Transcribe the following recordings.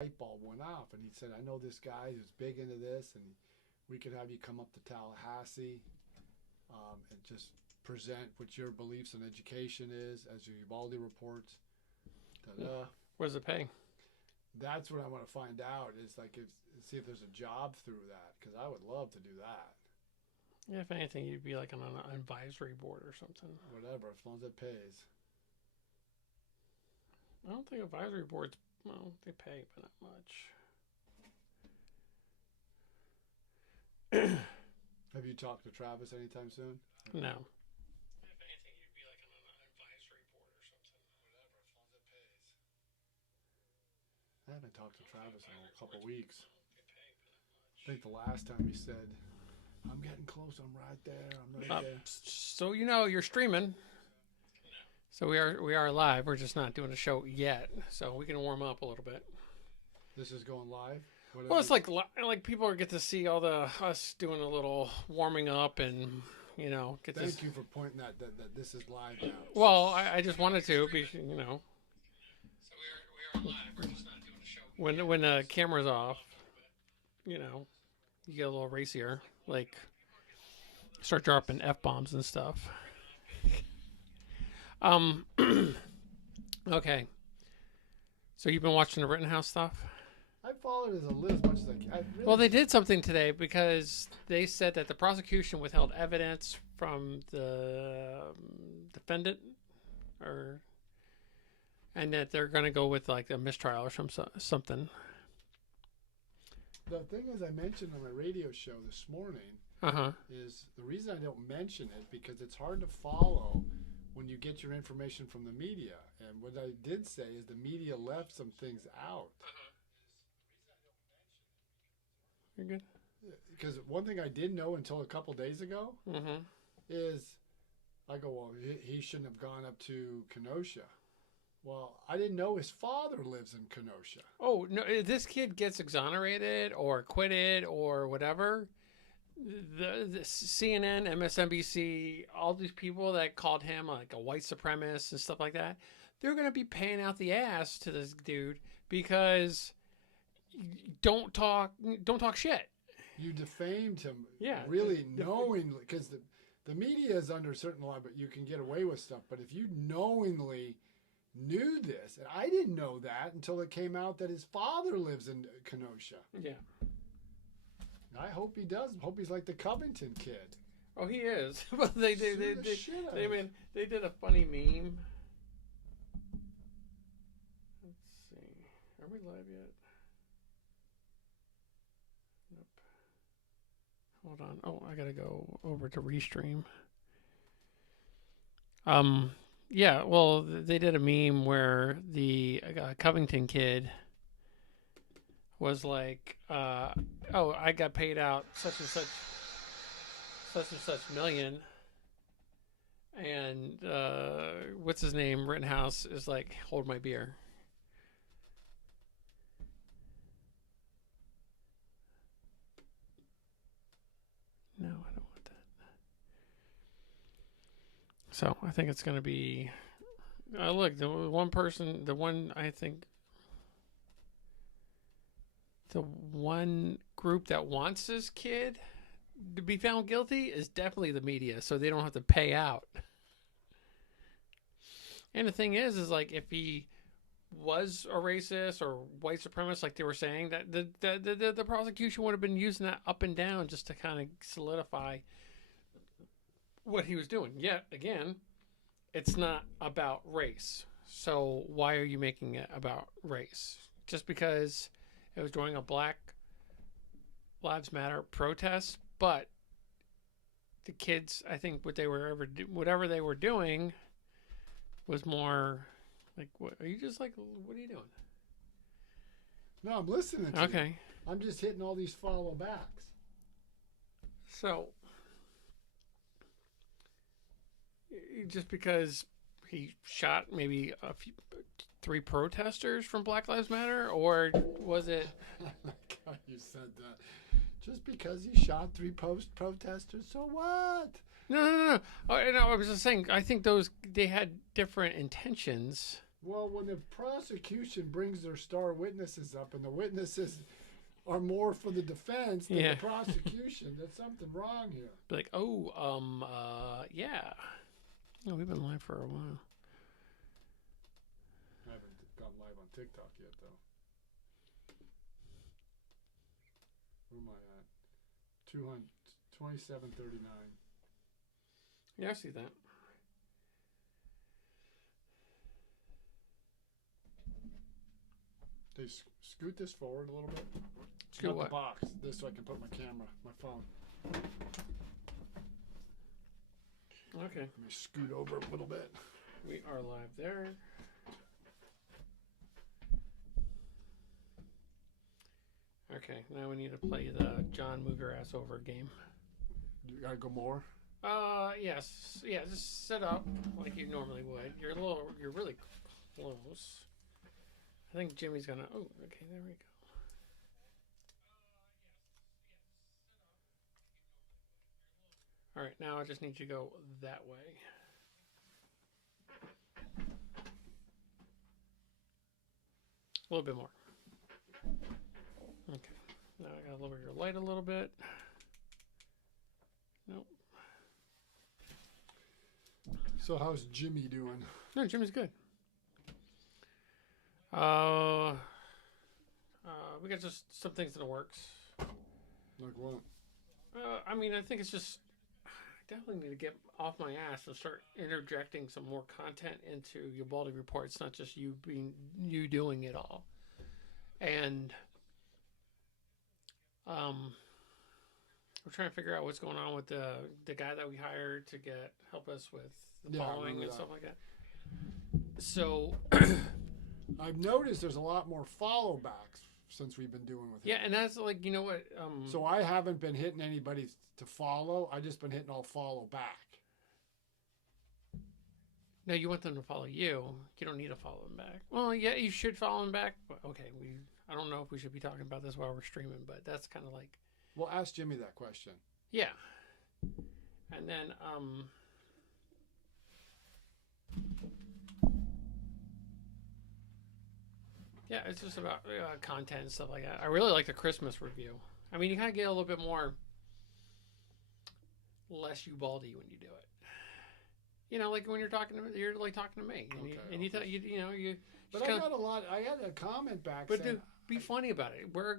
light bulb went off, and he said, "I know this guy who's big into this, and we could have you come up to Tallahassee and just present what your beliefs on education is, as your Uvalde reports." Ta-da. What does it pay? That's what I want to find out. Is like see if there's a job through that, because I would love to do that. Yeah, if anything, you'd be like on an advisory board or something. Whatever, as long as it pays. I don't think advisory boards, well, they pay, but not much. Have you talked to Travis anytime soon? No. If anything, you'd be like on an advisory board or something. Whatever, as long as it pays. I haven't talked to Travis in a couple weeks. I think the last time he said, "I'm getting close. I'm right there. I'm right there." So you're streaming. So we are live. We're just not doing a show yet, so we can warm up a little bit. This is going live. Well, it's like people get to see all us doing a little warming up and get this. Thank you for pointing that this is live now. Well, I just wanted to be So we are live. We're just not doing a show. When the camera's off, you get a little racier, like start dropping F-bombs and stuff. Okay. So you've been watching the Rittenhouse stuff? I followed it as much as I can. Really Well, they did something today because they said that the prosecution withheld evidence from the defendant, and that they're going to go with like a mistrial or something. The thing is, I mentioned on my radio show this morning, is the reason I don't mention it because it's hard to follow when you get your information from the media. And what I did say is the media left some things out. You're good. Because one thing I didn't know until a couple days ago is, I go, well, he shouldn't have gone up to Kenosha. Well, I didn't know his father lives in Kenosha. Oh, no, this kid gets exonerated or acquitted or whatever. The CNN, MSNBC, all these people that called him like a white supremacist and stuff like that, they're going to be paying out the ass to this dude because don't talk shit. You defamed him, yeah, really knowingly, because the media is under a certain law, but you can get away with stuff. But if you knowingly knew this, and I didn't know that until it came out that his father lives in Kenosha. Yeah. I hope he does. I hope he's like the Covington kid. Oh, he is. But they did a funny meme. Let's see. Are we live yet? Nope. Hold on. Oh, I gotta go over to Restream. Yeah. Well, they did a meme where the Covington kid was like, oh, I got paid out such and such million, and what's his name, Rittenhouse, is like, hold my beer. No, I don't want that. So I think it's going to be, look, the one group that wants this kid to be found guilty is definitely the media, so they don't have to pay out. And the thing is like, if he was a racist or white supremacist, like they were saying, that the prosecution would have been using that up and down just to kind of solidify what he was doing. Yet again, it's not about race. So why are you making it about race? Just because it was during a Black Lives Matter protest, but the kids, I think whatever they were doing was more like, what are you doing? No, I'm listening to Okay. you. I'm just hitting all these follow backs. So, just because he shot maybe three protesters from Black Lives Matter, or was it? I like how you said that. Just because he shot three protesters, so what? No. Oh, no, I was just saying. I think they had different intentions. Well, when the prosecution brings their star witnesses up and the witnesses are more for the defense than the prosecution, there's something wrong here. Be like, yeah. No, we've been live for a while. I haven't gone live on TikTok yet, though. Where am I at? 27:39. Yeah, I see that. They scoot this forward a little bit. Scoot what? The box. This so I can put my camera, my phone. Okay. Let me scoot over a little bit. We are live there. Okay, now we need to play the Johnmooger ass over game. You gotta go more. Yes, yeah. Just set up like you normally would. You're really close. I think Jimmy's gonna. Oh, okay, there we go. All right, now I just need you to go that way. A little bit more. Okay. Now I gotta lower your light a little bit. Nope. So how's Jimmy doing? No, Jimmy's good. We got just some things in the works. Like what? I mean, I think it's just I definitely need to get off my ass and start interjecting some more content into your Baldy reports, not just you doing it all. And we're trying to figure out what's going on with the guy that we hired to help us with the following and stuff like that. So I've noticed there's a lot more follow backs since we've been doing with him. Yeah, and that's like, you know what? So I haven't been hitting anybody to follow. I just been hitting all follow back. No, you want them to follow you. You don't need to follow them back. Well, yeah, you should follow them back. Okay, I don't know if we should be talking about this while we're streaming, but that's kind of like. Well, ask Jimmy that question. Yeah, and then yeah, it's just about content and stuff like that. I really like the Christmas review. I mean, you kind of get a little bit more less Ubaldi when you do it. You know, like when you're talking to me, you're like talking to me, and you you. But I got a lot. I had a comment back. But saying, be funny about it. Wear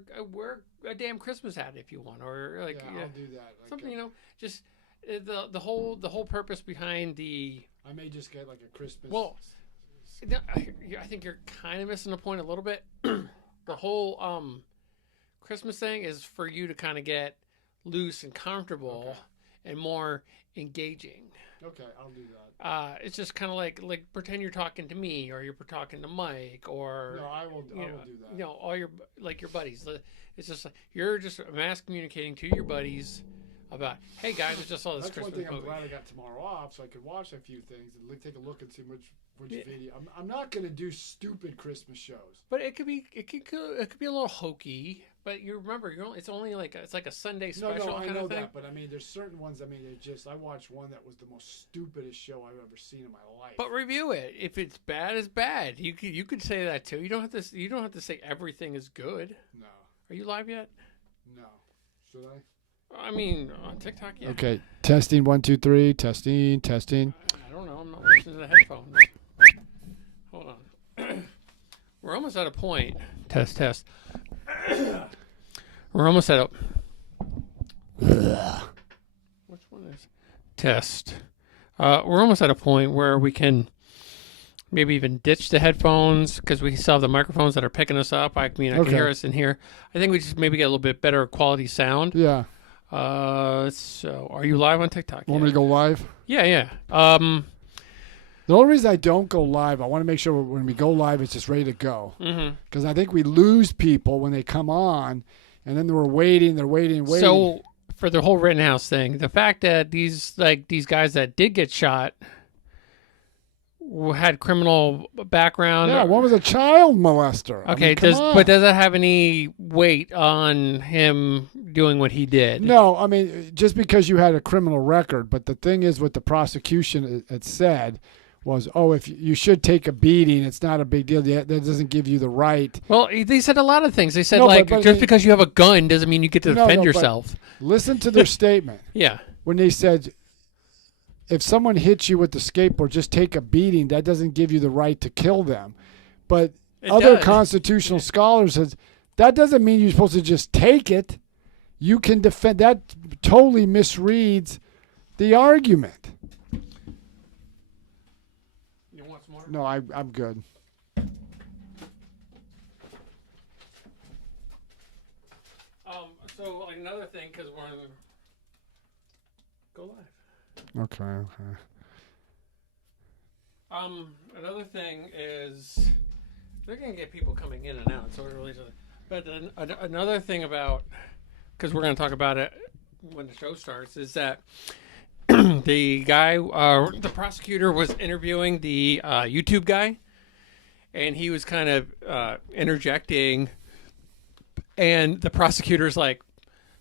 a damn Christmas hat if you want, or like I'll do that. Something just the whole purpose behind the. I may just get like a Christmas. Well, I think you're kind of missing the point a little bit. The whole Christmas thing is for you to kind of get loose and comfortable and more engaging. Okay, I'll do that. It's just kind of like pretend you're talking to me or you're talking to Mike or. No, I will do that. You know, all your buddies. It's just like you're just mass communicating to your buddies about, hey guys, I just saw this Christmas movie. That's one thing. I'm glad I got tomorrow off so I could watch a few things and take a look and see which video. I'm not going to do stupid Christmas shows. But it could be a little hokey. But you remember, it's only like a Sunday special no, kind I know of thing. that, but I mean, there's certain ones. I mean, I watched one that was the most stupidest show I've ever seen in my life. But review it. If it's bad, it's bad. You could say that too. You don't have to say everything is good. No. Are you live yet? No. Should I? I mean, on TikTok, yeah. Okay. Testing 1 2 3. Testing. I don't know. I'm not listening to the headphones. Hold on. We're almost at a point. Test. We're almost at a. Which one is test? We're almost at a point where we can maybe even ditch the headphones because we still have the microphones that are picking us up. I mean, I can hear us in here. I think we just maybe get a little bit better quality sound. Yeah. So are you live on TikTok? Want me to go live? Yeah. The only reason I don't go live, I want to make sure when we go live, it's just ready to go. Because I think we lose people when they come on, and then they're waiting. So for the whole Rittenhouse thing, the fact that these guys that did get shot had criminal background. Yeah, one was a child molester. Okay, does that have any weight on him doing what he did? No, I mean, just because you had a criminal record, but the thing is what the prosecution had said was, oh, if you should take a beating, it's not a big deal. That doesn't give you the right. Well, they said a lot of things. They said, No, like, just because you have a gun doesn't mean you get to defend yourself. Listen to their statement. Yeah. When they said, if someone hits you with the skateboard, just take a beating. That doesn't give you the right to kill them. But other constitutional scholars says that doesn't mean you're supposed to just take it. You can defend. That totally misreads the argument. You want some more? No, I'm good. So another thing, because we're go live. Okay. Another thing is they're gonna get people coming in and out, so we're really just. But another thing about, because we're gonna talk about it when the show starts, is that the guy, the prosecutor, was interviewing the YouTube guy, and he was kind of interjecting, and the prosecutor's like,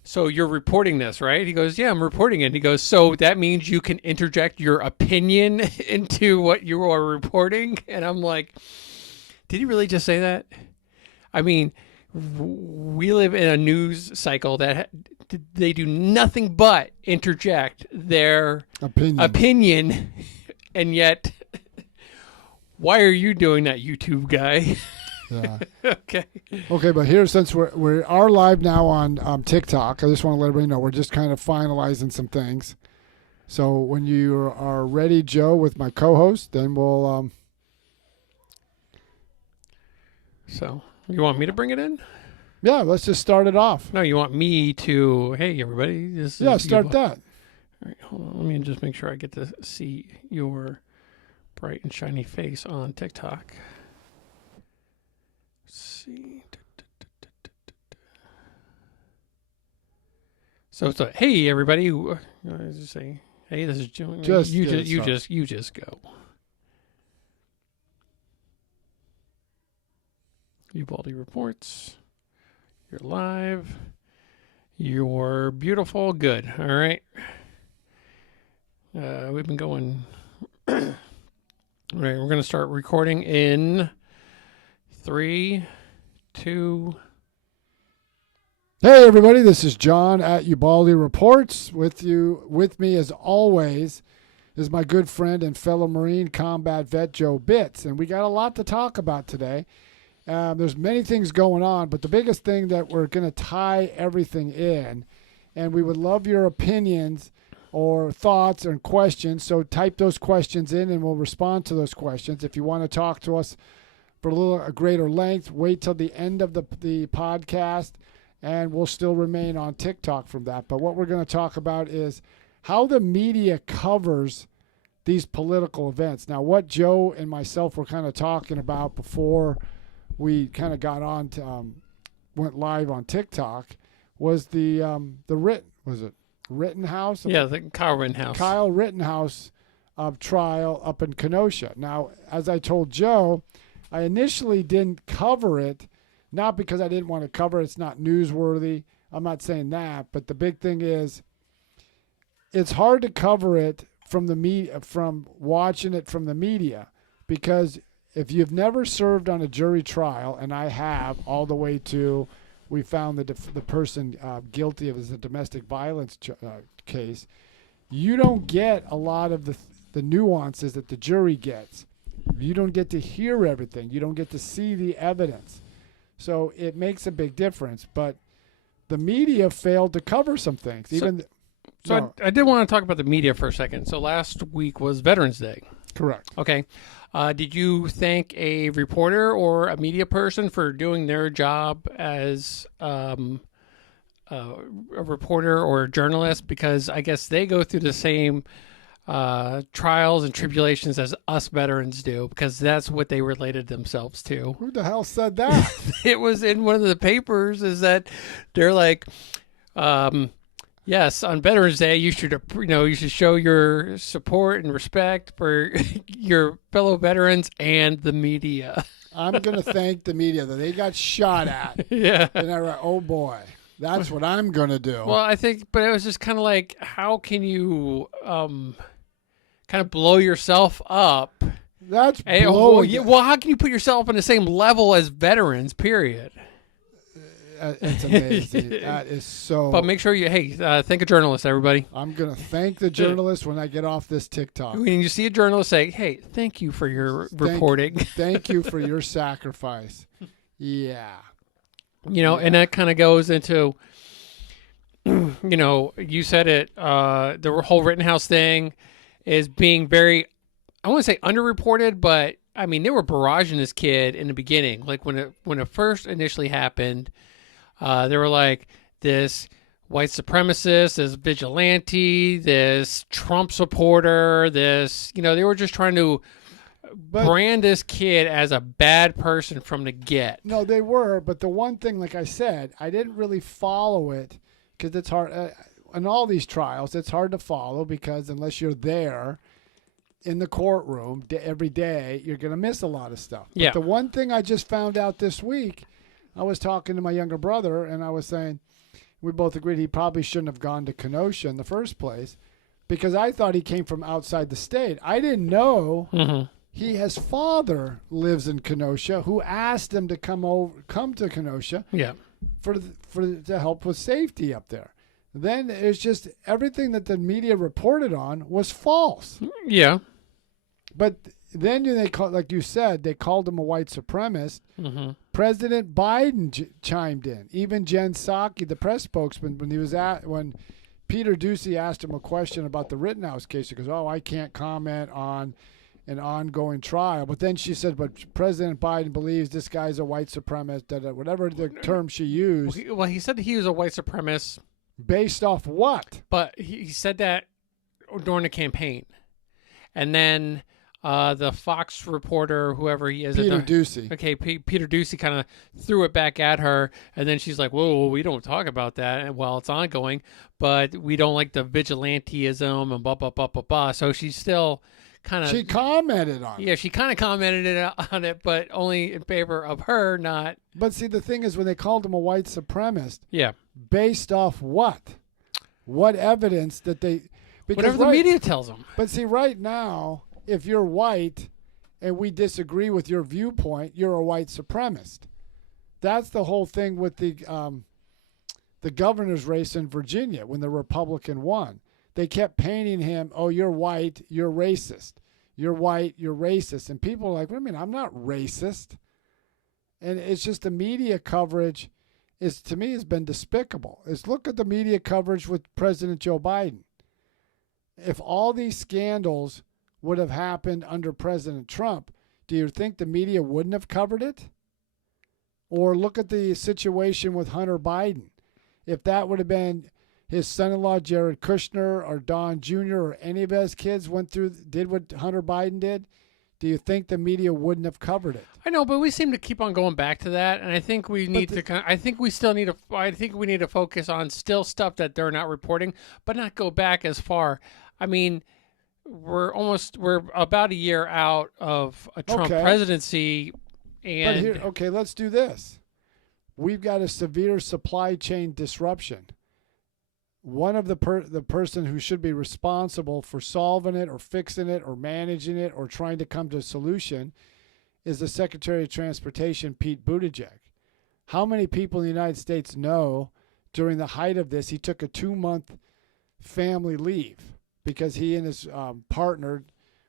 so you're reporting this, right? He goes, yeah, I'm reporting it. He goes, so that means you can interject your opinion into what you are reporting? And I'm like, did he really just say that? I mean, we live in a news cycle that they do nothing but interject their opinion. And yet, why are you doing that, YouTube guy? Yeah. Okay. Okay, but here, since we are live now on TikTok, I just want to let everybody know we're just kind of finalizing some things. So when you are ready, Joe, with my co-host, then we'll. So you want me to bring it in? Yeah, let's just start it off. No, you want me to? Hey, everybody! Start that. All right, hold on. Let me just make sure I get to see your bright and shiny face on TikTok. See. So hey everybody, just say hey. This is Joe. You just go. Ubaldi reports. You're live. You're beautiful. Good. All right. We've been going. All right. We're gonna start recording in 3, 2. Hey everybody, this is John at Ubaldi Reports. With me as always is my good friend and fellow Marine combat vet Joe Bitts, and we got a lot to talk about today. There's many things going on, but the biggest thing that we're going to tie everything in, and we would love your opinions or thoughts and questions. So type those questions in, and we'll respond to those questions. If you want to talk to us for a greater length, wait till the end of the podcast, and we'll still remain on TikTok from that. But what we're going to talk about is how the media covers these political events. Now, what Joe and myself were kind of talking about before we kind of got on to, went live on TikTok was the Rittenhouse? Yeah, the Kyle Rittenhouse. Kyle Rittenhouse trial up in Kenosha. Now, as I told Joe, I initially didn't cover it, not because I didn't want to cover it. It's not newsworthy. I'm not saying that. But the big thing is it's hard to cover it from the media, from watching it from the media, because if you've never served on a jury trial, and I have, all the way to we found the person guilty of a domestic violence case, you don't get a lot of the nuances that the jury gets. You don't get to hear everything. You don't get to see the evidence. So it makes a big difference. But the media failed to cover some things. I did want to talk about the media for a second. So last week was Veterans Day. Correct. Okay. Did you thank a reporter or a media person for doing their job as a reporter or a journalist? Because I guess they go through the same trials and tribulations as us veterans do, because that's what they related themselves to. Who the hell said that? It was in one of the papers, is that they're like, yes, on Veterans Day, you should show your support and respect for your fellow veterans and the media. I'm going to thank the media that they got shot at. Yeah. And I went, oh boy, that's what I'm going to do. Well, I think, but it was just kind of like, how can you kind of blow yourself up. That's well, how can you put yourself on the same level as veterans, period? It's amazing. That is so. But make sure you, thank a journalist, everybody. I'm going to thank the journalist when I get off this TikTok. When you see a journalist, say, hey, thank you for your reporting. Thank you for your sacrifice. Yeah. And that kind of goes into, you said it, the whole Rittenhouse thing is being very, I want to say underreported, but I mean, they were barraging this kid in the beginning. Like when it first initially happened, they were like, this white supremacist, this vigilante, this Trump supporter, this, they were just trying to brand this kid as a bad person from the get. No, they were. But the one thing, like I said, I didn't really follow it because it's hard. In all these trials, it's hard to follow because unless you're there in the courtroom every day, you're going to miss a lot of stuff. But the one thing I just found out this week, I was talking to my younger brother, and I was saying we both agreed he probably shouldn't have gone to Kenosha in the first place because I thought he came from outside the state. I didn't know his father lives in Kenosha, who asked him to come to Kenosha to help with safety up there. Then it's just everything that the media reported on was false. Yeah. But then like you said, they called him a white supremacist. Mm-hmm. President Biden chimed in. Even Jen Psaki, the press spokesman, when Peter Doocy asked him a question about the Rittenhouse case, he goes, I can't comment on an ongoing trial. But then she said, but President Biden believes this guy's a white supremacist, whatever the term she used. Well, he said he was a white supremacist. Based off what? But he said that during the campaign. And then the Fox reporter, whoever he is. Peter Doocy. Okay, Peter Doocy kind of threw it back at her. And then she's like, whoa, we don't talk about that. And well, it's ongoing. But we don't like the vigilanteism and blah, blah, blah, blah, blah. So she's still kind of... She commented on it. Yeah, she kind of commented on it, but only in favor of her, not... But see, the thing is, when they called him a white supremacist... Yeah. Based off what? What evidence that they... Whatever the media tells them. But see, right now, if you're white and we disagree with your viewpoint, you're a white supremacist. That's the whole thing with the governor's race in Virginia when the Republican won. They kept painting him, you're white, you're racist. You're white, you're racist. And people are like, wait a minute, I'm not racist. And it's just the media coverage to me has been despicable. Look at the media coverage with President Joe Biden. If all these scandals would have happened under President Trump, do you think the media wouldn't have covered it? Or look at the situation with Hunter Biden. If that would have been his son-in-law, Jared Kushner, or Don Jr., or any of his kids did what Hunter Biden did, do you think the media wouldn't have covered it? I know, but we seem to keep on going back to that, and I think we need to. I think we need to focus on still stuff that they're not reporting, but not go back as far. I mean, we're about a year out of a Trump presidency, and let's do this. We've got a severe supply chain disruption. One of the person who should be responsible for solving it or fixing it or managing it or trying to come to a solution is the Secretary of Transportation, Pete Buttigieg. How many people in the United States know during the height of this he took a 2-month family leave because he and his partner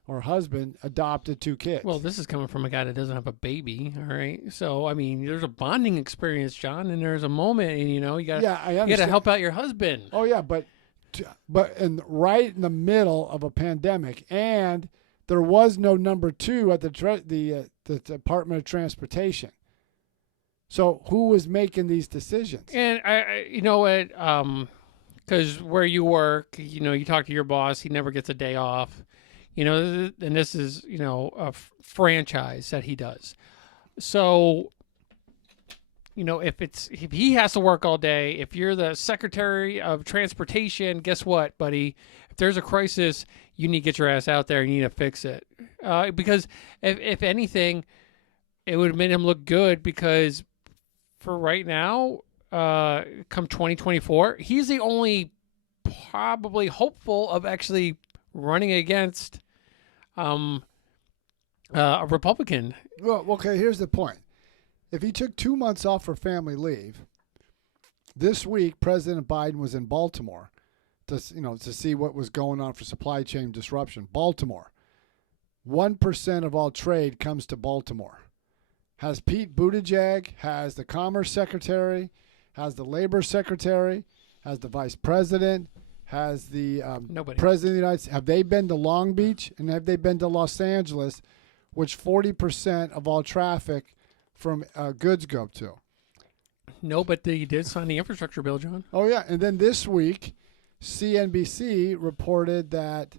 or husband adopted 2 kids? Well, this is coming from a guy that doesn't have a baby, all right? So, I mean, there's a bonding experience, John, and there's a moment, and, you got to help out your husband. Oh, yeah, but right in the middle of a pandemic, and there was no number 2 at the Department of Transportation. So who was making these decisions? And, because where you work, you talk to your boss, he never gets a day off. And this is, a franchise that he does. So, if he has to work all day, if you're the Secretary of Transportation, guess what, buddy? If there's a crisis, you need to get your ass out there and you need to fix it. Because if anything, it would have made him look good because for right now, come 2024, he's the only probably hopeful of actually running against a Republican. Well, okay, here's the point. If he took 2 months off for family leave, this week President Biden was in Baltimore to see what was going on for supply chain disruption. Baltimore, 1% of all trade comes to Baltimore. Has Pete Buttigieg, has the Commerce Secretary, has the Labor Secretary, has the Vice President, has the President of the United States. Have they been to Long Beach and have they been to Los Angeles, which 40% of all traffic from goods go to? No, but they did sign the infrastructure bill, John. Oh, yeah. And then this week, CNBC reported that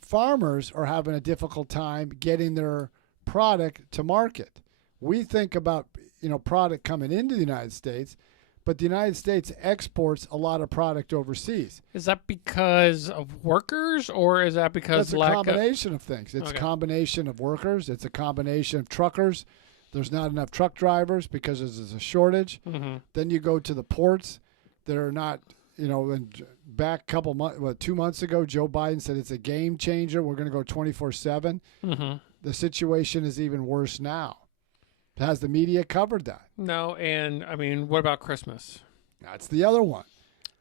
farmers are having a difficult time getting their product to market. We think about, product coming into the United States, but the United States exports a lot of product overseas. Is that because of workers, or is that because That's a combination of things. It's a combination of workers. It's a combination of truckers. There's not enough truck drivers because there's a shortage. Mm-hmm. Then you go to the ports. They're not, back 2 months ago, Joe Biden said it's a game changer. We're going to go 24/7. Mm-hmm. The situation is even worse now. Has the media covered that? No, and what about Christmas? That's the other one.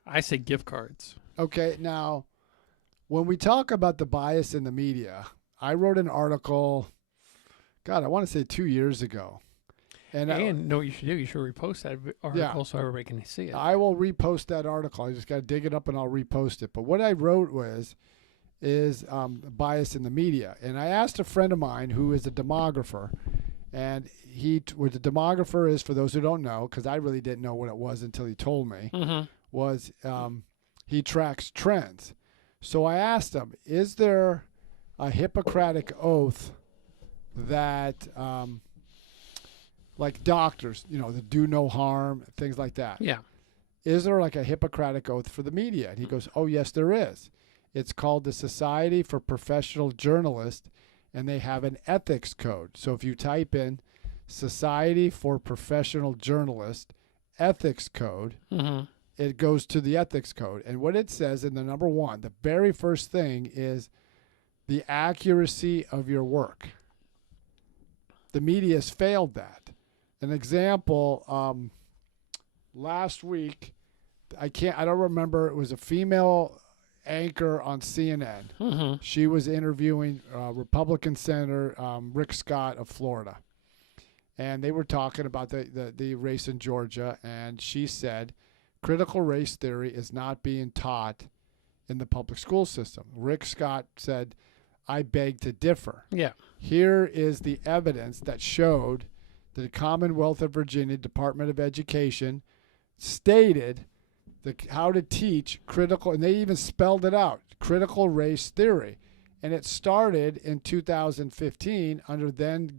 I say gift cards. Okay, now, when we talk about the bias in the media, I wrote an article, I want to say 2 years ago. And know what you should do? You should repost that article so everybody can see it. I will repost that article. I just got to dig it up and I'll repost it. But what I wrote is bias in the media. And I asked a friend of mine who is a demographer, and what the demographer is, for those who don't know, because I really didn't know what it was until he told me, was he tracks trends. So I asked him, is there a Hippocratic oath that, like doctors, that do no harm, things like that? Yeah. Is there like a Hippocratic oath for the media? And he goes, oh, yes, there is. It's called the Society for Professional Journalists, and they have an ethics code. So if you type in Society for Professional Journalists ethics code, it goes to the ethics code. And what it says in the number one, the very first thing is the accuracy of your work. The media has failed that. An example, last week, I don't remember, it was a female anchor on CNN. She was interviewing Republican Senator Rick Scott of Florida. And they were talking about the race in Georgia, and she said critical race theory is not being taught in the public school system. Rick Scott said, I beg to differ. Yeah. Here is the evidence that showed that the Commonwealth of Virginia Department of Education stated how to teach critical, and they even spelled it out, critical race theory. And it started in 2015 under then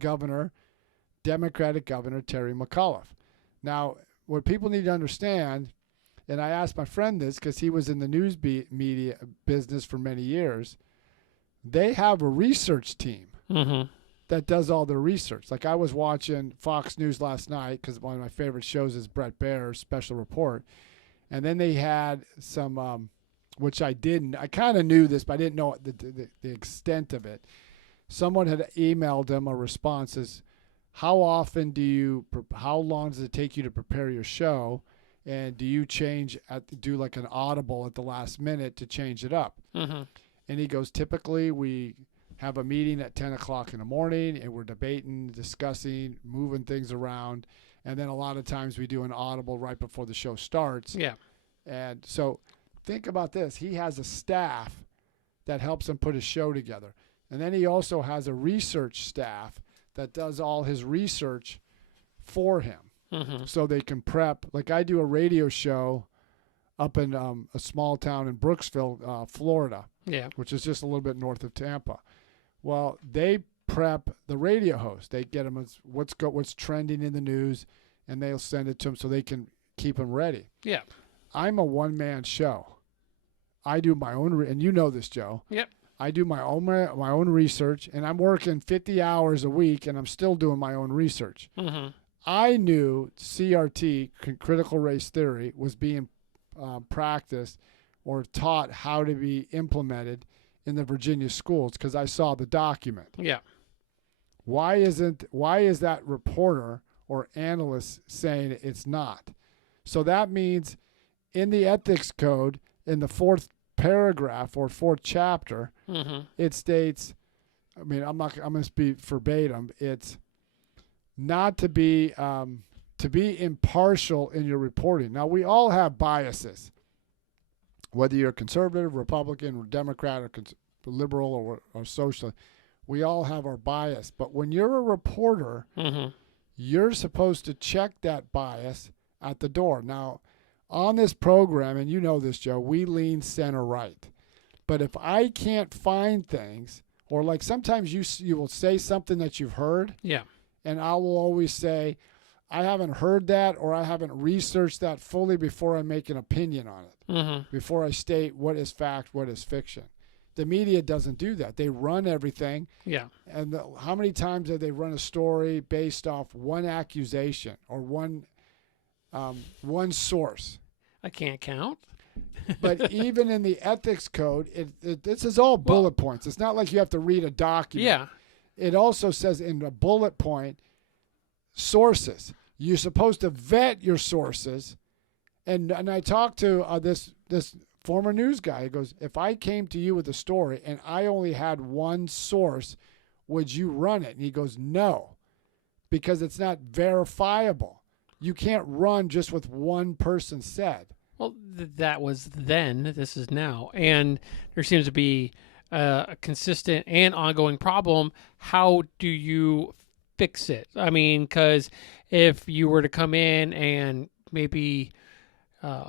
Democratic Governor Terry McAuliffe. Now, what people need to understand, and I asked my friend this because he was in the news media business for many years, they have a research team that does all their research. Like I was watching Fox News last night because one of my favorite shows is Brett Baer's Special Report. And then they had some, which I kind of knew this, but I didn't know the extent of it. Someone had emailed them a response as, how long does it take you to prepare your show? And do you do like an audible at the last minute to change it up? And he goes, typically we have a meeting at 10 o'clock in the morning and we're debating, discussing, moving things around. And then a lot of times we do an audible right before the show starts. Yeah. And so think about this. He has a staff that helps him put his show together. And then he also has a research staff that does all his research for him. So they can prep. Like I do a radio show up in a small town in Brooksville, Florida, which is just a little bit north of Tampa. Well, they prep the radio host. They get them what's trending in the news, and they'll send it to them so they can keep them ready. Yeah. I'm a one-man show. I do my own, and you know this, Joe. Yep. I do my own research, and I'm working 50 hours a week, and I'm still doing my own research. I knew CRT, critical race theory, was being practiced or taught how to be implemented in the Virginia schools because I saw the document. Yeah. Why is that reporter or analyst saying it's not? So that means in the ethics code, in the 4th paragraph or 4th chapter, it states, I mean, I'm going to speak verbatim. It's not to be impartial in your reporting. Now, we all have biases, whether you're conservative, Republican, or Democrat, or liberal, or socialist. We all have our bias. But when you're a reporter, you're supposed to check that bias at the door. Now, on this program, and you know this, Joe, we lean center right. But if I can't find things, or like sometimes you will say something that you've heard, and I will always say, I haven't heard that, or I haven't researched that fully before I make an opinion on it, before I state what is fact, what is fiction. The media doesn't do that. They run everything. Yeah. And how many times have they run a story based off one accusation or one source? I can't count. But even in the ethics code, this is all bullet points. It's not like you have to read a document. Yeah. It also says in a bullet point, sources. You're supposed to vet your sources. And I talked to this former news guy. He goes, if I came to you with a story and I only had one source, would you run it? And he goes, no, because it's not verifiable. You can't run just with one person said. Well, that was then. This is now. And there seems to be a consistent and ongoing problem. How do you fix it? I mean, because if you were to come in and maybe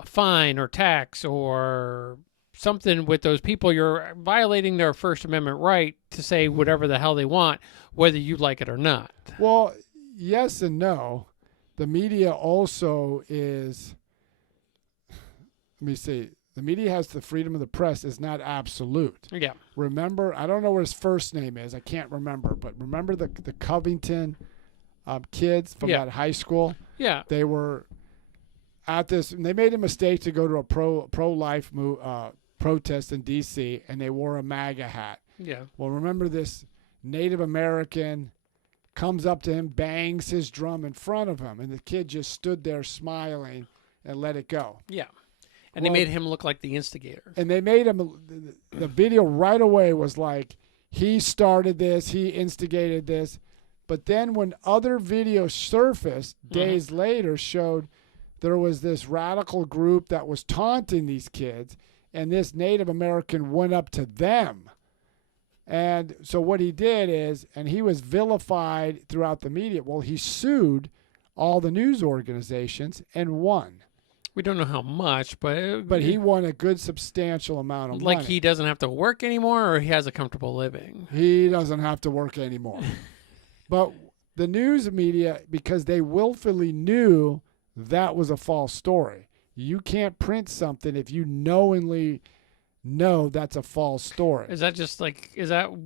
fine or tax or something with those people, you're violating their First Amendment right to say whatever the hell they want, whether you like it or not. Well, yes and no. The media also is, let me see, the media has the freedom of the press is not absolute. Yeah. Remember, I don't know what his first name is. I can't remember, but remember the Covington kids from that high school? Yeah. They were at this, and they made a mistake to go to a pro-life protest in D.C., and they wore a MAGA hat. Yeah. Well, remember this Native American comes up to him, bangs his drum in front of him, and the kid just stood there smiling and let it go. Yeah. And they made him look like the instigator. And they made him, the video right away was like, he started this, he instigated this. But then when other videos surfaced days later showed there was this radical group that was taunting these kids, and this Native American went up to them. And so what he did is, and he was vilified throughout the media. Well, he sued all the news organizations and won. We don't know how much, but he won a good substantial amount of money. Like he doesn't have to work anymore, or he has a comfortable living? He doesn't have to work anymore. But the news media, because they willfully knew that was a false story. You can't print something if you knowingly know that's a false story. Is that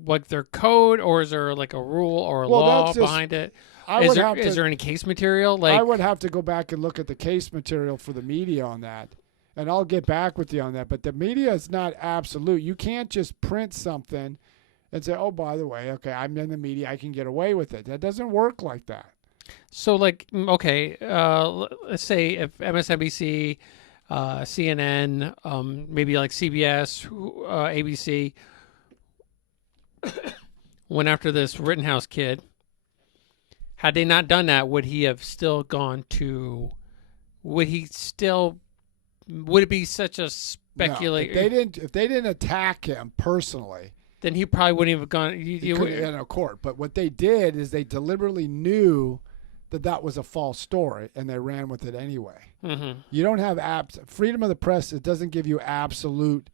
like their code, or is there like a rule or a law behind it? Is there any case material? I would have to go back and look at the case material for the media on that, and I'll get back with you on that. But the media is not absolute. You can't just print something and say, oh, by the way, okay, I'm in the media, I can get away with it. That doesn't work like that. So, like, okay, let's say if MSNBC, CNN, maybe like CBS, ABC, went after this Rittenhouse kid, had they not done that, would he have still gone to? Would it be such a speculation? No, if they didn't attack him personally, then he probably wouldn't have gone in a court. But what they did is they deliberately knew that was a false story, and they ran with it anyway. Mm-hmm. You don't have freedom of the press. It doesn't give you absolute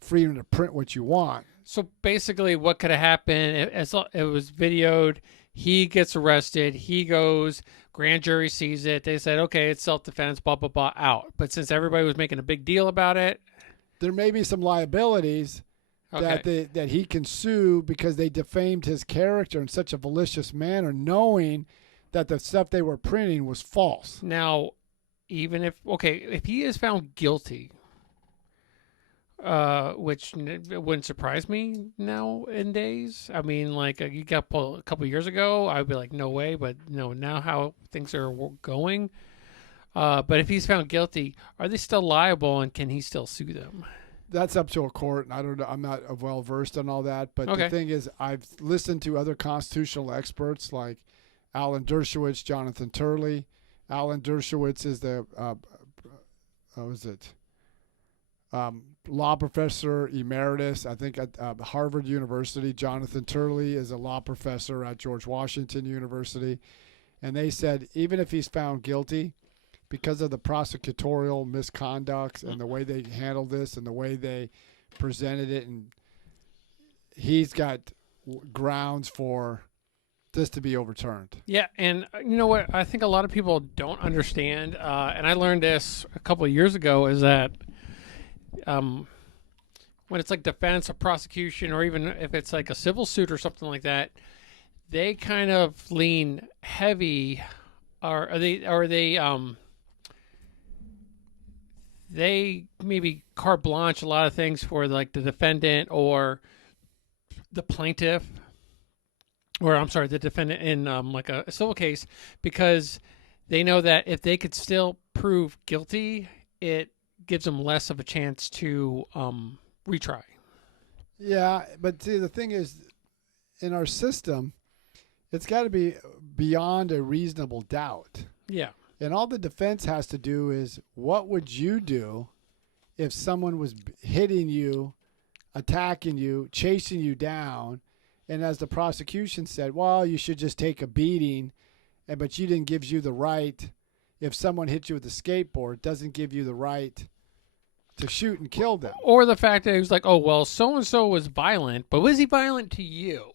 freedom to print what you want. So basically, what could have happened? It was videoed. He gets arrested. He goes. Grand jury sees it. They said, okay, it's self-defense, blah, blah, blah, out. But since everybody was making a big deal about it, there may be some liabilities that he can sue because they defamed his character in such a malicious manner, knowing that the stuff they were printing was false. Now, even if he is found guilty, which wouldn't surprise me nowadays. I mean, like you got a couple years ago, I'd be like, no way. But no, now how things are going. But if he's found guilty, are they still liable, and can he still sue them? That's up to a court, and I don't know. I'm not well versed on all that. But the thing is, I've listened to other constitutional experts like Alan Dershowitz, Jonathan Turley. Alan Dershowitz is the law professor emeritus, I think, at Harvard University. Jonathan Turley is a law professor at George Washington University. And they said even if he's found guilty, because of the prosecutorial misconduct and the way they handled this and the way they presented it, and he's got grounds for this to be overturned. Yeah, and you know what I think a lot of people don't understand, and I learned this a couple of years ago, is that when it's like defense or prosecution, or even if it's like a civil suit or something like that, they kind of lean heavy, or they maybe carte blanche a lot of things for like the defendant or the plaintiff, or I'm sorry, the defendant in like a civil case, because they know that if they could still prove guilty, it gives them less of a chance to retry. Yeah, but see, the thing is, in our system, it's got to be beyond a reasonable doubt. Yeah. And all the defense has to do is, what would you do if someone was hitting you, attacking you, chasing you down, and as the prosecution said, well, you should just take a beating, but you didn't give you the right. If someone hit you with a skateboard, it doesn't give you the right to shoot and kill them. Or the fact that he was like, oh, well, so-and-so was violent, but was he violent to you?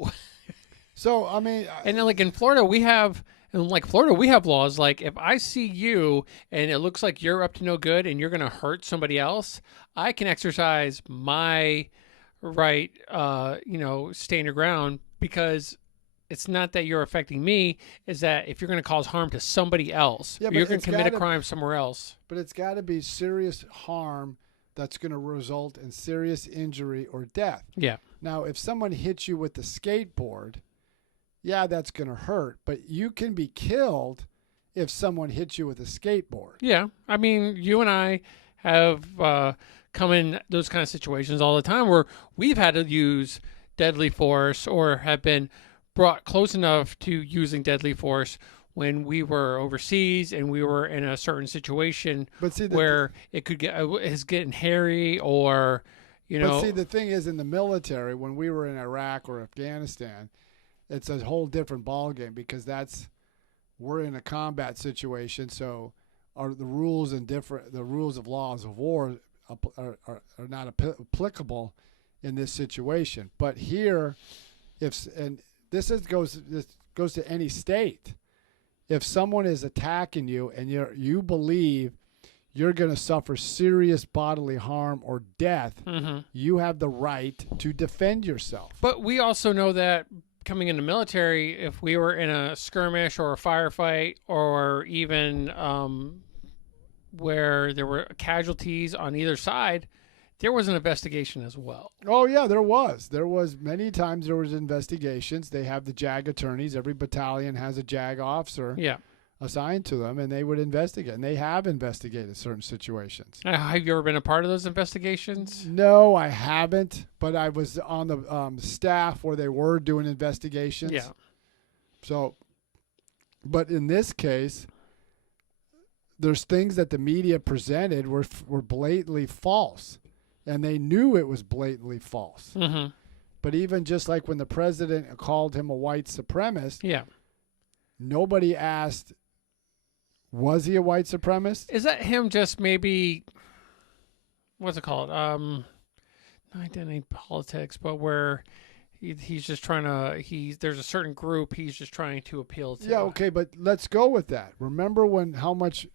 So, I mean... And then, like, in Florida, we have laws, like, if I see you and it looks like you're up to no good and you're going to hurt somebody else, I can exercise my right, stand your ground, because it's not that you're affecting me, is that if you're going to cause harm to somebody else, you're going to commit a crime somewhere else. But it's got to be serious harm that's going to result in serious injury or death. Yeah. Now, if someone hits you with the skateboard, yeah, that's going to hurt, but you can be killed if someone hits you with a skateboard. Yeah. I mean, you and I have come in those kind of situations all the time where we've had to use deadly force or have been brought close enough to using deadly force when we were overseas and we were in a certain situation where it could is getting hairy, or, But see, the thing is, in the military, when we were in Iraq or Afghanistan, it's a whole different ballgame, because we're in a combat situation, so the rules of laws of war are not applicable in this situation. But here, this goes to any state. If someone is attacking you and you believe you're going to suffer serious bodily harm or death, you have the right to defend yourself. But we also know that coming in the military, if we were in a skirmish or a firefight, or even where there were casualties on either side, there was an investigation as well. Oh, yeah, there was. Many times there was investigations. They have the JAG attorneys. Every battalion has a JAG officer assigned to them, and they would investigate. And they have investigated certain situations. Have you ever been a part of those investigations? No, I haven't. But I was on the staff where they were doing investigations. Yeah. So, but in this case, there's things that the media presented were blatantly false. And they knew it was blatantly false. Mm-hmm. But even just like when the president called him a white supremacist, nobody asked, was he a white supremacist? Is that him just maybe, what's it called? Not identity politics, but where he's just trying to, there's a certain group he's just trying to appeal to. Yeah, okay, but let's go with that. Remember how much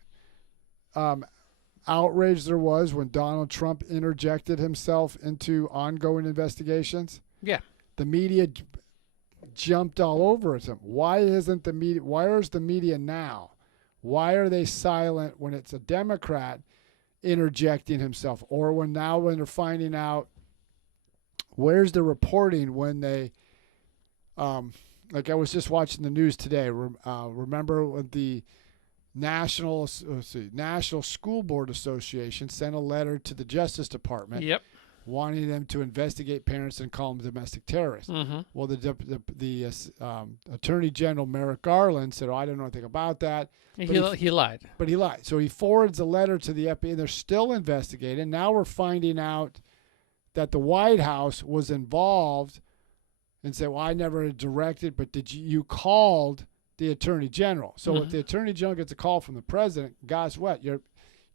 outrage there was when Donald Trump interjected himself into ongoing investigations? Yeah. The media jumped all over him. Why is the media now? Why are they silent when it's a Democrat interjecting himself, or when they're finding out, where's the reporting when they, like I was just watching the news today. Remember when the National School Board Association sent a letter to the Justice Department, Yep. wanting them to investigate parents and call them domestic terrorists. Mm-hmm. Well, the Attorney General Merrick Garland said, "Oh, I don't know anything about that." He lied. But he lied. So he forwards a letter to the FBI, and they're still investigating. Now we're finding out that the White House was involved and said, "Well, I never directed, but you called the Attorney General." So if the Attorney General gets a call from the President, guess what? Your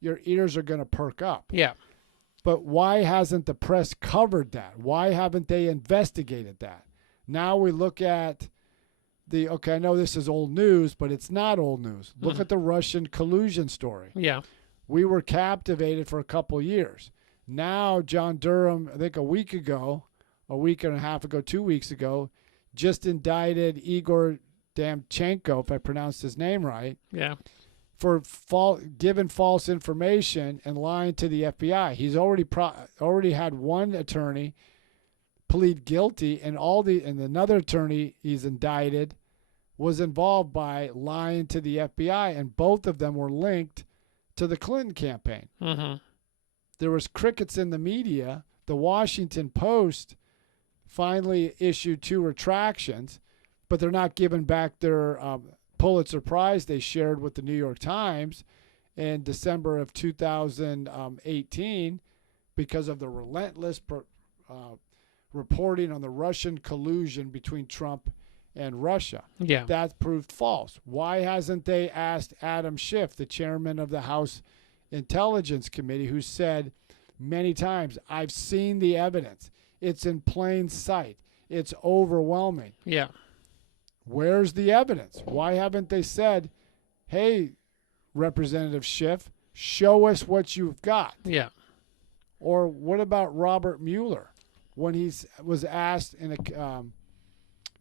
ears are going to perk up. Yeah. But why hasn't the press covered that? Why haven't they investigated that? Now we look at okay, I know this is old news, but it's not old news. Look at the Russian collusion story. Yeah. We were captivated for a couple years. Now John Durham, I think a week and a half ago, 2 weeks ago, just indicted Igor Damchenko, if I pronounced his name right. Yeah. For giving false information and lying to the FBI. He's already had one attorney plead guilty, and another attorney he's indicted was involved by lying to the FBI, and both of them were linked to the Clinton campaign. Mm-hmm. There was crickets in the media. The Washington Post finally issued 2 retractions, but they're not giving back their Pulitzer Prize they shared with the New York Times in December of 2018 because of the relentless reporting on the Russian collusion between Trump and Russia. Yeah. That proved false. Why hasn't they asked Adam Schiff, the chairman of the House Intelligence Committee, who said many times, "I've seen the evidence. It's in plain sight. It's overwhelming." Yeah. Where's the evidence? Why haven't they said, "Hey, Representative Schiff, show us what you've got"? Yeah. Or what about Robert Mueller when he was asked in a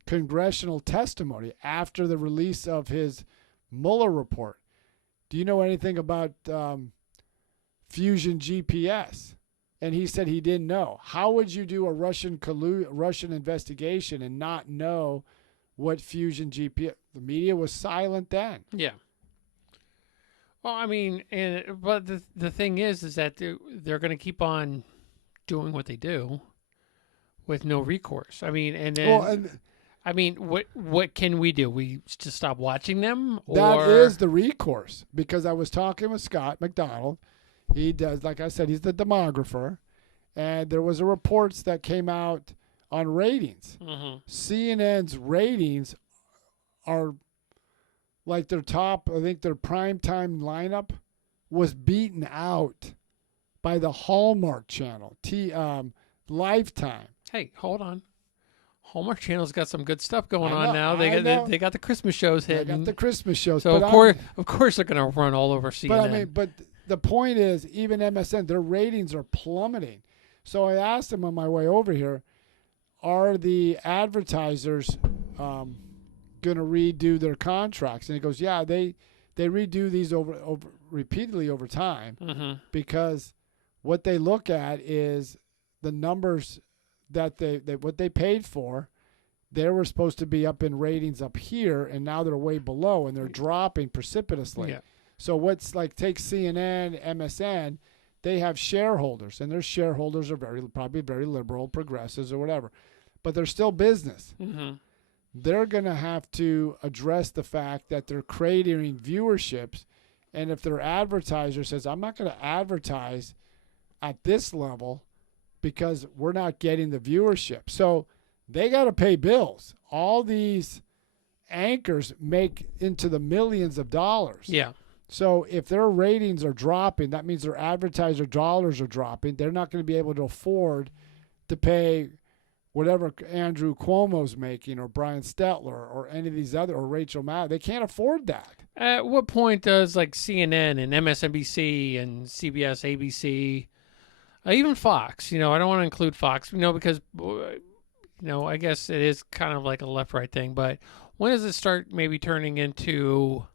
congressional testimony after the release of his Mueller report? Do you know anything about Fusion GPS? And he said he didn't know. How would you do a Russian investigation and not know what Fusion GPS? The media was silent then. Yeah. Well, I mean, but the thing is that they're going to keep on doing what they do with no recourse. I mean, and then I mean, what can we do? We just stop watching them? That is the recourse, because I was talking with Scott McDonald. He does, like I said, he's the demographer, and there was a reports that came out on ratings. Mm-hmm. CNN's ratings are like their top, I think their primetime lineup was beaten out by the Hallmark Channel, Lifetime. Hey, hold on. Hallmark Channel's got some good stuff going on now. I know. They got the Christmas shows hitting. They got the Christmas shows. So of course they're going to run all over CNN. But the point is, even MSN, their ratings are plummeting. So I asked him on my way over here, are the advertisers going to redo their contracts? And he goes, yeah, they redo these over repeatedly over time, because what they look at is the numbers that what they paid for. They were supposed to be up in ratings up here, and now they're way below, and they're dropping precipitously. Yeah. So what's like, take CNN, MSN, they have shareholders, and their shareholders are probably very liberal, progressives, or whatever, but they're still business. Mm-hmm. They're going to have to address the fact that they're creating viewerships, and if their advertiser says, "I'm not going to advertise at this level because we're not getting the viewership," so they got to pay bills. All these anchors make into the millions of dollars. Yeah. So if their ratings are dropping, that means their advertiser dollars are dropping. They're not going to be able to afford to pay whatever Andrew Cuomo's making, or Brian Stetler, or any of these other, or Rachel Maddow. They can't afford that. At what point does like CNN and MSNBC and CBS, ABC, even Fox, I don't want to include Fox, because, I guess it is kind of like a left-right thing, but when does it start maybe turning into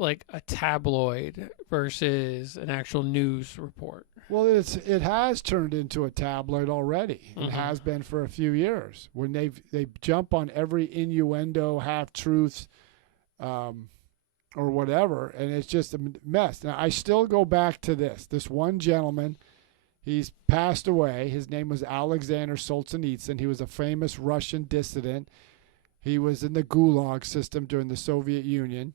like a tabloid versus an actual news report? Well, it has turned into a tabloid already. It has been for a few years when they jump on every innuendo, half truths, or whatever, and it's just a mess. Now I still go back to this one gentleman. He's passed away. His name was Alexander Solzhenitsyn. He was a famous Russian dissident. He was in the Gulag system during the Soviet Union.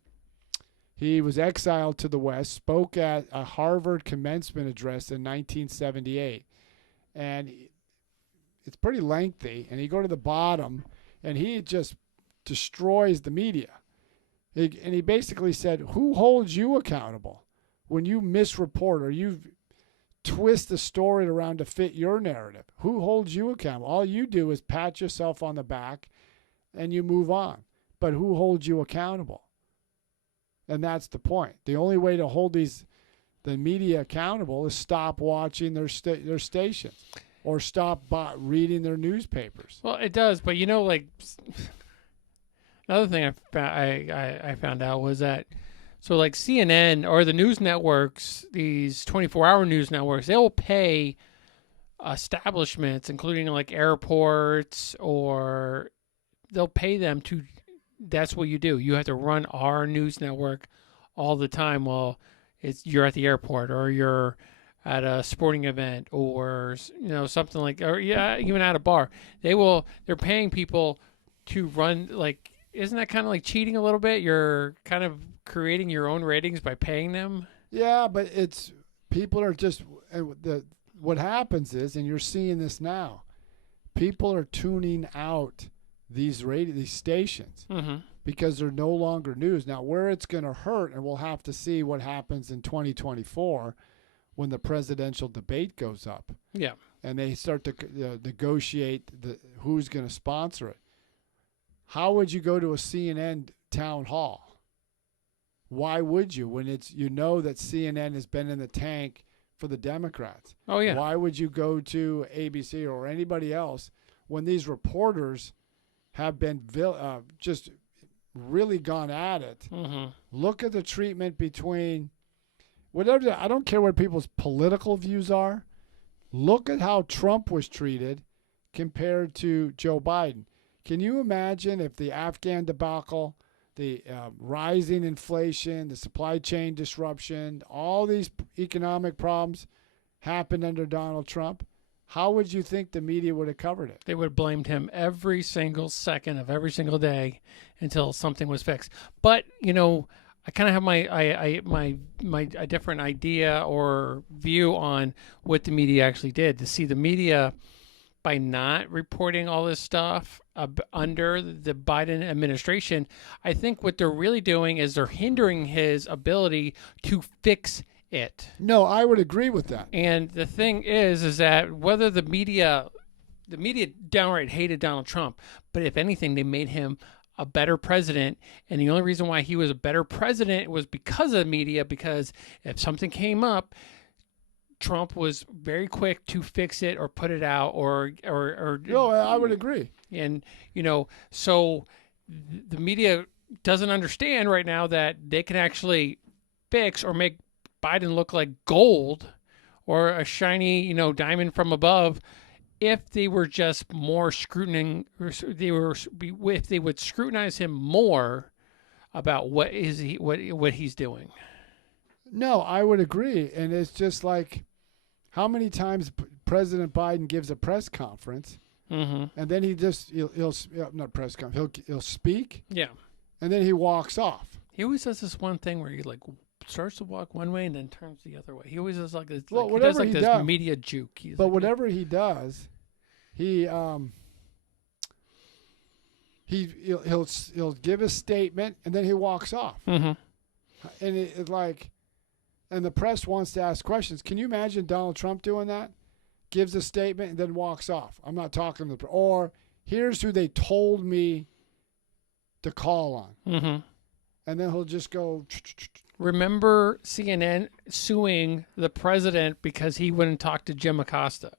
He was exiled to the West, spoke at a Harvard commencement address in 1978. And it's pretty lengthy. And you go to the bottom, and he just destroys the media. And he basically said, who holds you accountable when you misreport or you twist the story around to fit your narrative? Who holds you accountable? All you do is pat yourself on the back and you move on. But who holds you accountable? And that's the point. The only way to hold the media accountable is stop watching their stations or stop reading their newspapers. Well, it does, but like another thing I found out was that so like CNN or the news networks, these 24-hour news networks, they will pay establishments, including like airports, or they'll pay them to. That's what you do. You have to run our news network all the time while you're at the airport or you're at a sporting event or something like, or even at a bar. They're paying people to run, like, isn't that kind of like cheating a little bit? You're kind of creating your own ratings by paying them. Yeah, but people are just what happens is, and you're seeing this now, people are tuning out these stations because they're no longer news. Now, where it's going to hurt, and we'll have to see what happens in 2024 when the presidential debate goes up. Yeah. And they start to negotiate who's going to sponsor it. How would you go to a CNN town hall? Why would you when that CNN has been in the tank for the Democrats? Oh, yeah. Why would you go to ABC or anybody else when these reporters have been just really gone at it? Look at the treatment between whatever. I don't care what people's political views are. Look at how Trump was treated compared to Joe Biden. Can you imagine if the Afghan debacle, the rising inflation, the supply chain disruption, all these economic problems happened under Donald Trump? How would you think the media would have covered it? They would have blamed him every single second of every single day until something was fixed. But, I kind of have a different idea or view on what the media actually did. To see the media, by not reporting all this stuff under the Biden administration, I think what they're really doing is they're hindering his ability to fix it. No, I would agree with that. And the thing is that whether the media downright hated Donald Trump, but if anything, they made him a better president. And the only reason why he was a better president was because of the media, because if something came up, Trump was very quick to fix it or put it out or No, I would agree. And, so the media doesn't understand right now that they can actually fix or make Biden look like gold or a shiny, diamond from above if they were just more scrutiny, if they would scrutinize him more about what he's doing. No, I would agree. And it's just like how many times President Biden gives a press conference and then he'll not press conference, he'll speak. Yeah. And then he walks off. He always does this one thing where he starts to walk one way and then turns the other way. He always does this media juke. Whatever he does, he'll give a statement and then he walks off. And and the press wants to ask questions. Can you imagine Donald Trump doing that? Gives a statement and then walks off. I'm not talking to the press. Or here's who they told me to call on. And then he'll just go. Remember CNN suing the president because he wouldn't talk to Jim Acosta?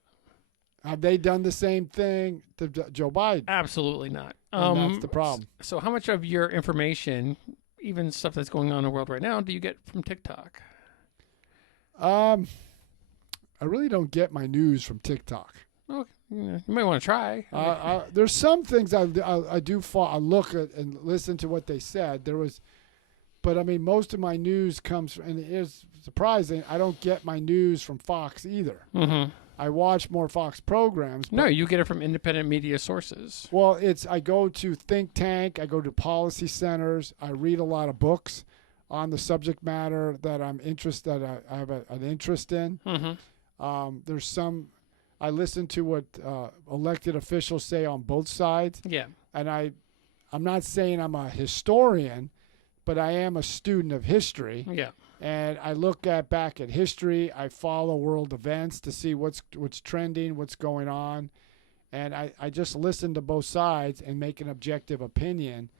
Have they done the same thing to Joe Biden? Absolutely not. And that's the problem. So how much of your information even stuff that's going on in the world right now do you get from TikTok? I really don't get my news from TikTok. Well, you might want to try. There's some things I do I look at and listen to what they said. But I mean, most of my news comes, and it is surprising, I don't get my news from Fox either. Mm-hmm. I watch more Fox programs. No, you get it from independent media sources. Well, I go to think tank, I go to policy centers, I read a lot of books on the subject matter that I have an interest in. Mm-hmm. There's some, I listen to what elected officials say on both sides. Yeah. And I'm not saying I'm a historian, but I am a student of history. Yeah. And I look back at history. I follow world events to see what's trending, what's going on. And I just listen to both sides and make an objective opinion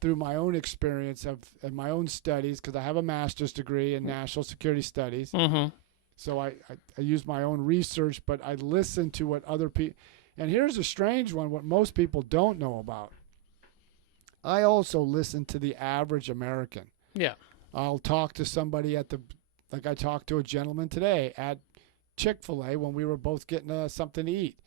through my own experience and my own studies, because I have a master's degree in national security studies. Mm-hmm. So I use my own research, but I listen to what other people. And here's a strange one, what most people don't know about. I also listen to the average American. Yeah. I'll talk to somebody like I talked to a gentleman today at Chick-fil-A when we were both getting something to eat.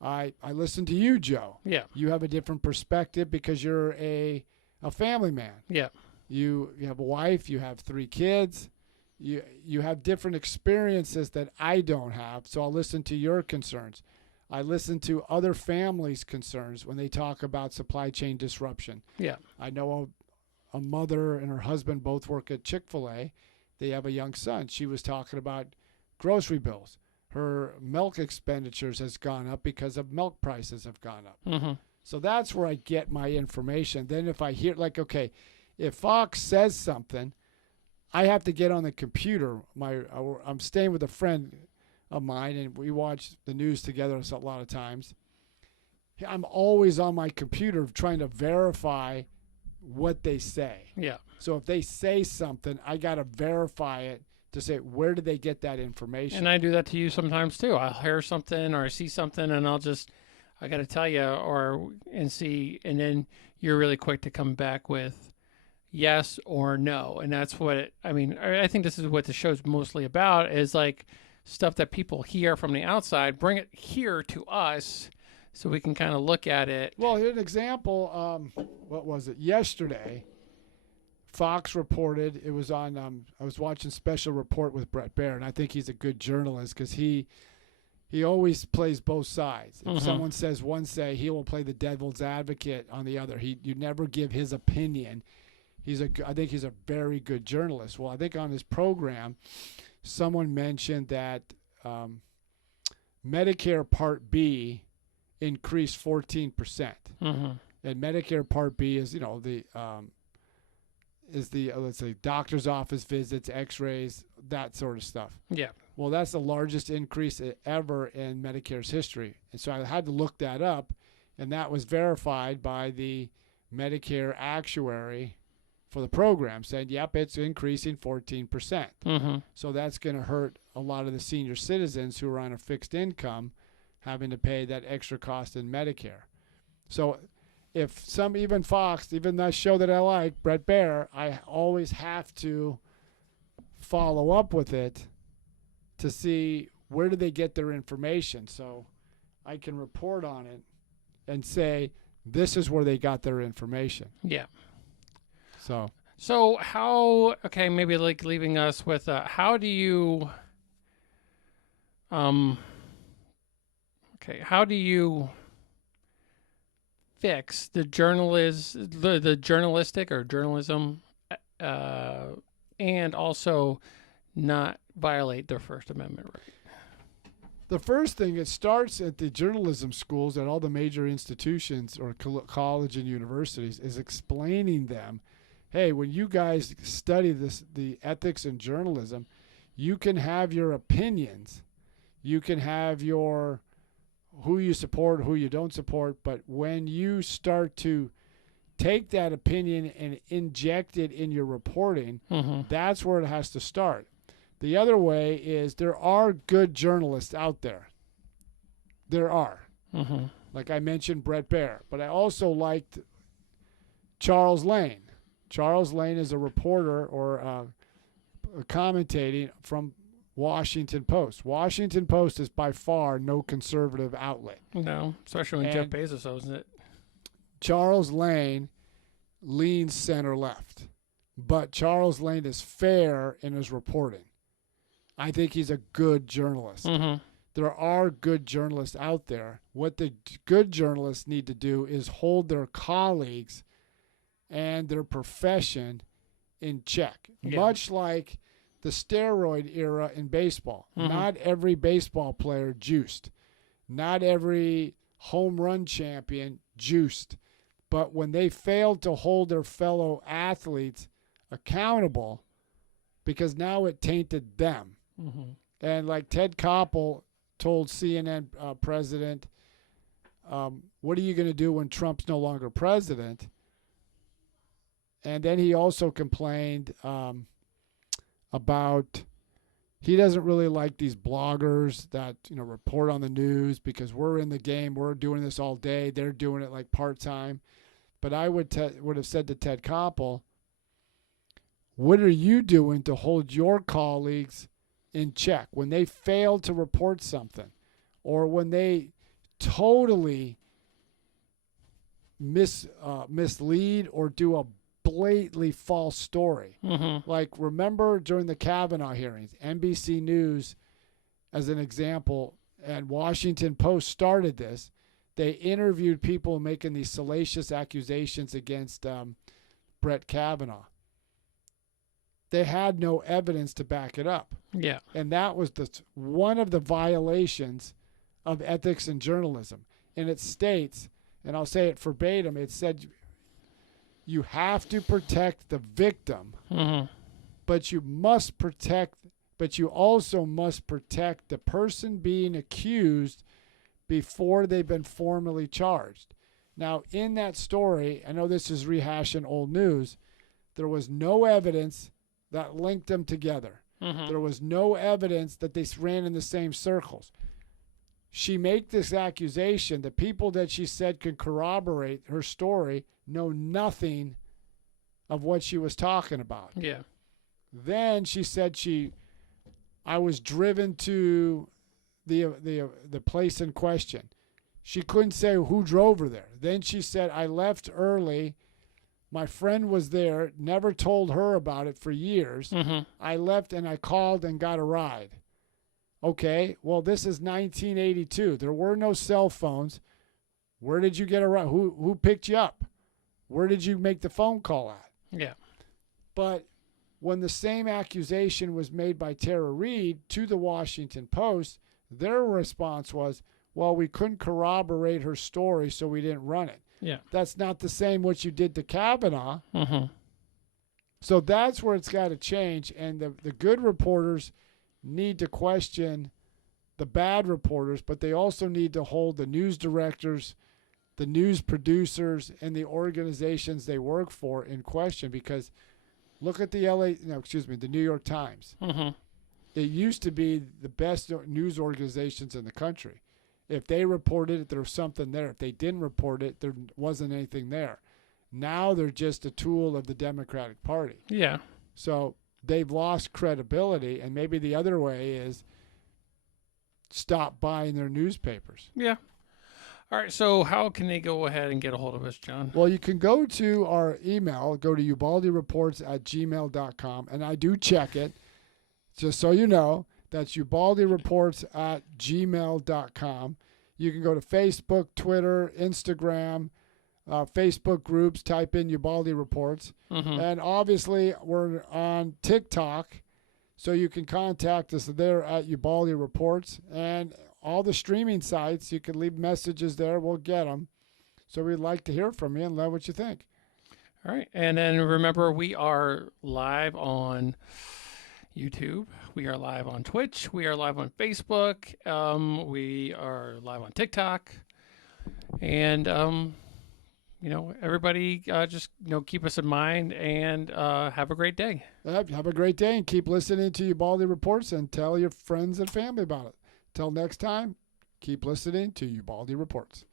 I listen to you, Joe. Yeah. You have a different perspective because you're a family man. Yeah. You have a wife. You have 3 kids. You have different experiences that I don't have, so I'll listen to your concerns. I listen to other families' concerns when they talk about supply chain disruption. Yeah. I know a mother and her husband both work at Chick-fil-A. They have a young son. She was talking about grocery bills. Her milk expenditures has gone up because of milk prices have gone up. Mm-hmm. So that's where I get my information. Then if I hear, like, okay, if Fox says something, I have to get on the computer. I'm staying with a friend of mine, and we watch the news together a lot of times. I'm always on my computer trying to verify what they say. Yeah. So if they say something, I got to verify it to say, where did they get that information? And I do that to you sometimes too. I'll hear something or I see something and I got to tell you and see, and then you're really quick to come back with yes or no. And that's I think this is what the show's mostly about, is like stuff that people hear from the outside, bring it here to us so we can kind of look at it. Well, here's an example. What was it? Yesterday, Fox reported, it was on, I was watching Special Report with Brett Baer, and I think he's a good journalist because he always plays both sides. If someone says one say, he will play the devil's advocate on the other. You never give his opinion. I think he's a very good journalist. Well, I think on his program, someone mentioned that Medicare Part B increased 14%. Mm-hmm. And Medicare Part B is, let's say, doctor's office visits, x-rays, that sort of stuff. Yeah. Well, that's the largest increase ever in Medicare's history. And so I had to look that up, and that was verified by the Medicare actuary for the program, saying, yep, it's increasing 14%. Mm-hmm. So that's going to hurt a lot of the senior citizens who are on a fixed income having to pay that extra cost in Medicare. So if even Fox, even that show that I like, Brett Baer, I always have to follow up with it to see where do they get their information, so I can report on it and say this is where they got their information. Yeah. So how, okay, maybe like leaving us with how do you fix the journalistic or journalism and also not violate their First Amendment right? the first thing, it starts at the journalism schools at all the major institutions or college and universities, is explaining them, hey, when you guys study the ethics in journalism, you can have your opinions, you can have your who you support, who you don't support, but when you start to take that opinion and inject it in your reporting, that's where it has to start. The other way is there are good journalists out there. There are. Like I mentioned, Brett Baer, but I also liked Charles Lane. Charles Lane is a reporter or commentating from Washington Post. Washington Post is by far no conservative outlet. No, especially when Jeff Bezos owns it. Charles Lane leans center left, but Charles Lane is fair in his reporting. I think he's a good journalist. Mm-hmm. There are good journalists out there. What the good journalists need to do is hold their colleagues and their profession in check, much like the steroid era in baseball. Mm-hmm. Not every baseball player juiced. Not every home run champion juiced. But when they failed to hold their fellow athletes accountable, because now it tainted them. Mm-hmm. And like Ted Koppel told CNN president, what are you going to do when Trump's no longer president? And then he also complained about he doesn't really like these bloggers that report on the news because we're in the game, we're doing this all day, they're doing it like part-time. But I would have said to Ted Koppel, what are you doing to hold your colleagues in check when they fail to report something or when they totally mislead or do a blatantly false story? Mm-hmm. Like, remember during the Kavanaugh hearings, NBC News, as an example, and Washington Post started this. They interviewed people making these salacious accusations against Brett Kavanaugh. They had no evidence to back it up. Yeah. And that was one of the violations of ethics in journalism. And it states, and I'll say it verbatim, it said you have to protect the victim, mm-hmm. but you also must protect the person being accused before they've been formally charged. Now, in that story, I know this is rehashing old news, there was no evidence that linked them together. Mm-hmm. There was no evidence that they ran in the same circles. She made this accusation. The people that she said could corroborate her story know nothing of what she was talking about. Yeah. Then she said I was driven to the place in question. She couldn't say who drove her there. Then she said, I left early. My friend was there, never told her about it for years. Mm-hmm. I left and I called and got a ride. Okay, well, this is 1982. There were no cell phones. Where did you get a ride? Who picked you up? Where did you make the phone call at? Yeah. But when the same accusation was made by Tara Reid to the Washington Post, their response was, well, we couldn't corroborate her story, so we didn't run it. Yeah. That's not the same what you did to Kavanaugh. Mm-hmm. So that's where it's got to change. And the good reporters need to question the bad reporters, but they also need to hold the news directors, the news producers, and the organizations they work for in question. Because look at the New York Times. Mm-hmm. It used to be the best news organizations in the country. If they reported it, there was something there. If they didn't report it, there wasn't anything there. Now they're just a tool of the Democratic Party. Yeah. So they've lost credibility, and maybe the other way is stop buying their newspapers. Yeah. All right, so how can they go ahead and get a hold of us, John? Well, you can go to our email, go to ubaldireports@gmail.com, and I do check it, just so you know. That's ubaldireports@gmail.com. You can go to Facebook, Twitter, Instagram, Facebook groups, type in Ubaldi Reports. Mm-hmm. And obviously, we're on TikTok, so you can contact us there at Ubaldi Reports. And all the streaming sites, you can leave messages there. We'll get them. So we'd like to hear from you and let what you think. All right. And then remember, we are live on YouTube. We are live on Twitch. We are live on Facebook. We are live on TikTok. And, everybody just, keep us in mind and have a great day. Have a great day and keep listening to Ubaldi Reports and tell your friends and family about it. Till next time, keep listening to Ubaldi Reports.